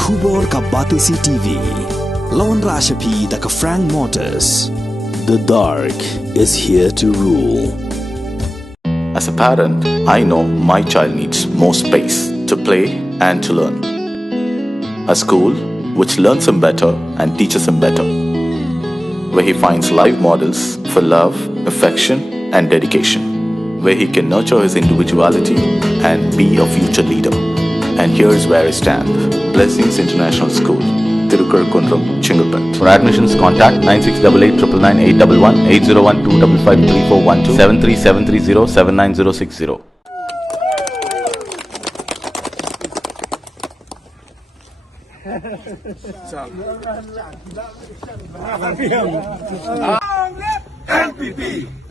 Khubor ka Batisi TV. Lawan Rashapi da ka Frank Motors. The dark is here to rule. As a parent, I know my child needs more space to play and to learn. A school which learns him better and teaches him better, where he finds live models for love, affection and dedication, where he can nurture his individuality and be a future leader. And here's where I stand. Blessings International School, Tirukkural, Chengalpet. For admissions, contact 9688999811 8012553412 73730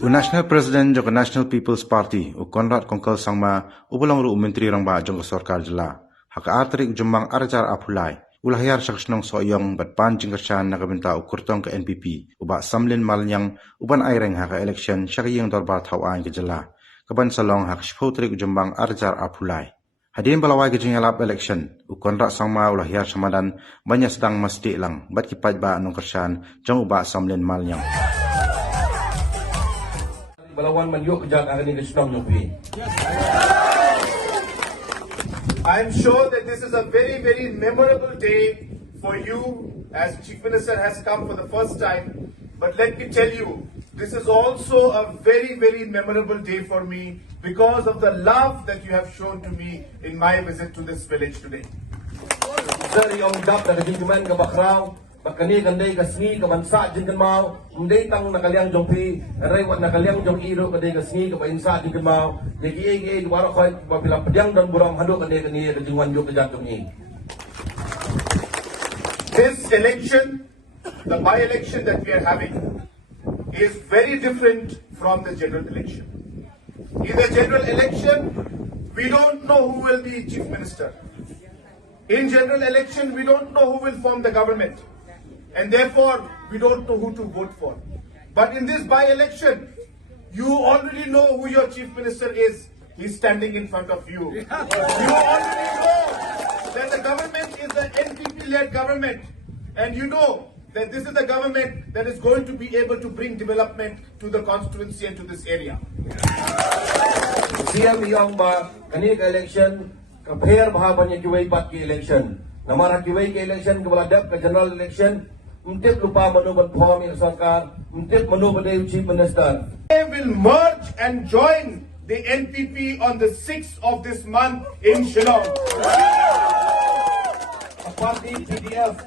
National President jong National People's Party Conrad Sangma ubulang ru menteri rangba jong sarkar jela haka atrik jumbang arjar apulai ulahayar syaksnong Sohïong batpan Nongkyrshan nakabenta ukurtong ke NPP uba Samlin malnyang uban aireng haka election syakiyang dorbar thawan ke jela kaban salong hak shpotrik jumbang arjar apulai hadin balawai ke jengalap election Conrad Sangma ulahayar samadan banyak sedang mesti lang bat kipat ba Nongkyrshan jong uba Samlin malnyang Balawan man yuk kejak akan ini strong nyopi. I'm sure that this is a very, very memorable day for you as Chief Minister has come for the first time. But let me tell you, this is also a very, very memorable day for me because of the love that you have shown to me in my visit to this village today. Sohïong dap na kajingkuman ka bakraw, bakani kanday kasni kabansa jingkan mau, kunday tang nakaliang jongpi, aray wat nakaliang jong iro kanday kasni kabansa jingkan mau, negi waro koy mapila pedyang dan burang hado kanday kani kajingwan yo kajat jong i. This election, the by-election that we are having, is very different from the general election. In the general election, we don't know who will be Chief Minister. In general election, we don't know who will form the government. And therefore, we don't know who to vote for. But in this by-election, you already know who your Chief Minister is. He's standing in front of you. You already know that the government is the NPP-led government. And you know that this is the government that is going to be able to bring development to the constituency and to this area. Siyam iyang ba kani ka election kapher bahaban yung kiway pat ki election. Namara kiway ki election kabaladap ka general election. Untip lupa manubat form yung sarkar. Untip manubat yung Chief Minister. They will merge and join the NPP on the 6th of this month in Shillong. A party PDF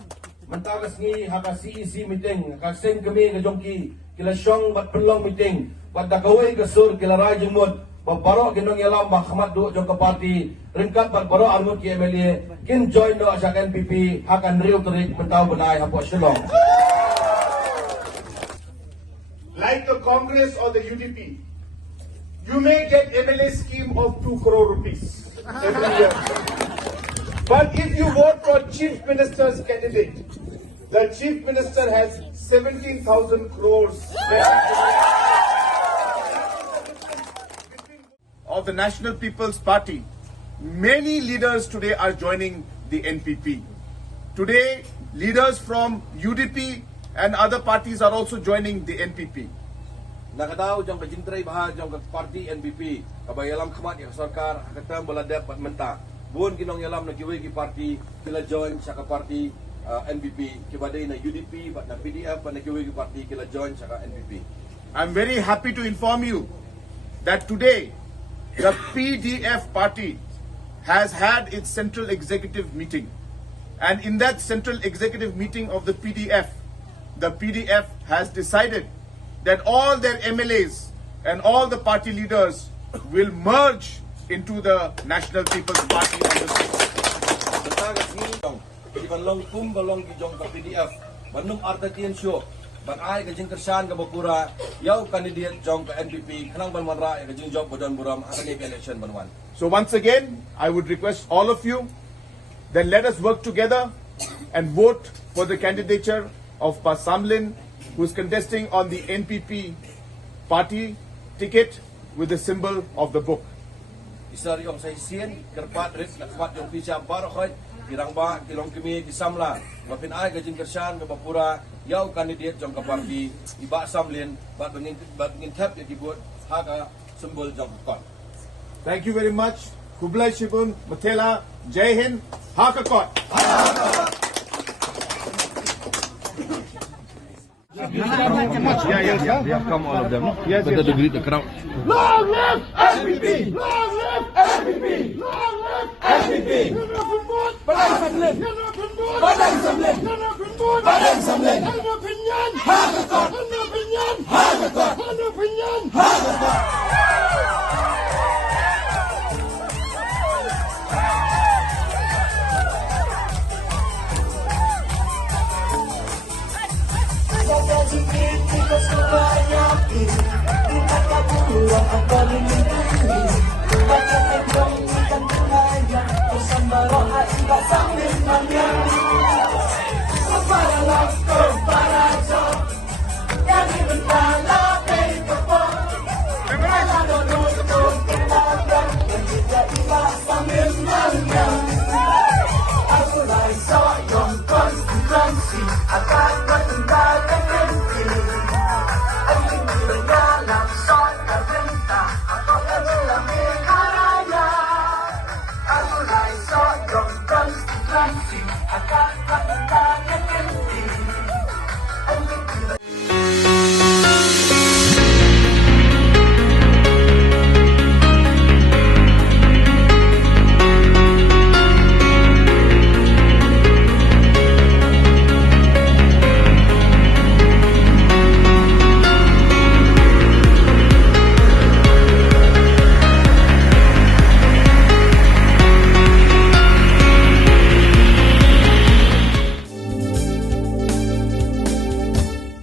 mentagas ni haka CEC meeting kasing kami ngajongki kila syong bat pelong meeting bat dakaway kasur kila rajeng mod babaro ginong yalam bahmat do jong ka party ringkat bat baro armut ki MLA kin join do asyak NPP hakan riu terik mentaw benai hapo Shillong. Like the Congress or the UDP, you may get MLA scheme of 2 crore rupees every year. But if you vote for Chief Minister's candidate, the Chief Minister has 17,000 crores of the National People's Party. Many leaders today are joining the NPP. Today, leaders from UDP and other parties are also joining the NPP. Nakadaw jong kajintray baha jong party NPP kabayalam khamat ya sarkar hakatam baladap pat menta buon ginong yalam na kiway ki party kila join sa ka party NPP kibaday na UDP bat na PDF bat na kiway ki party kila join sa ka NPP. I'm very happy to inform you that today the PDF party has had its central executive meeting, and in that central executive meeting of the PDF has decided that all their MLAs and all the party leaders will merge into the National People's Party on the 6th. Balong kum balong ki jong ka PDF banung artatian show ban ai ka Nongkyrshan ka bakura yaw candidate jong ka NPP kanang banmanra ka jing job bodon buram akan election banwan. So once again, I would request all of you that let us work together and vote for the candidature of Samlin, who is contesting on the NPP party ticket with the symbol of the book. Isar yung sa isien kerpat rit nakpat yung pisa baro koy kirang ba kilong kimi ki Samla bapin ai ka Nongkyrshan ka bapura yau kandidat jong ka parti iba Samlin bat bengin tap ki buat haka simbol jong kon. Thank you very much. Kublai Shibun, Matela, Jai Hind, Hakakot. Yeah. Come all of them. Yes, better to greet the crowd. Long live SPP! Long live SPP! Long live SPP! Badang Samlin! Badang Samlin! Badang Samlin! Ano pinyan! Hakakot! Ano pinyan! Hakakot! Ano pinyan! Hakakot!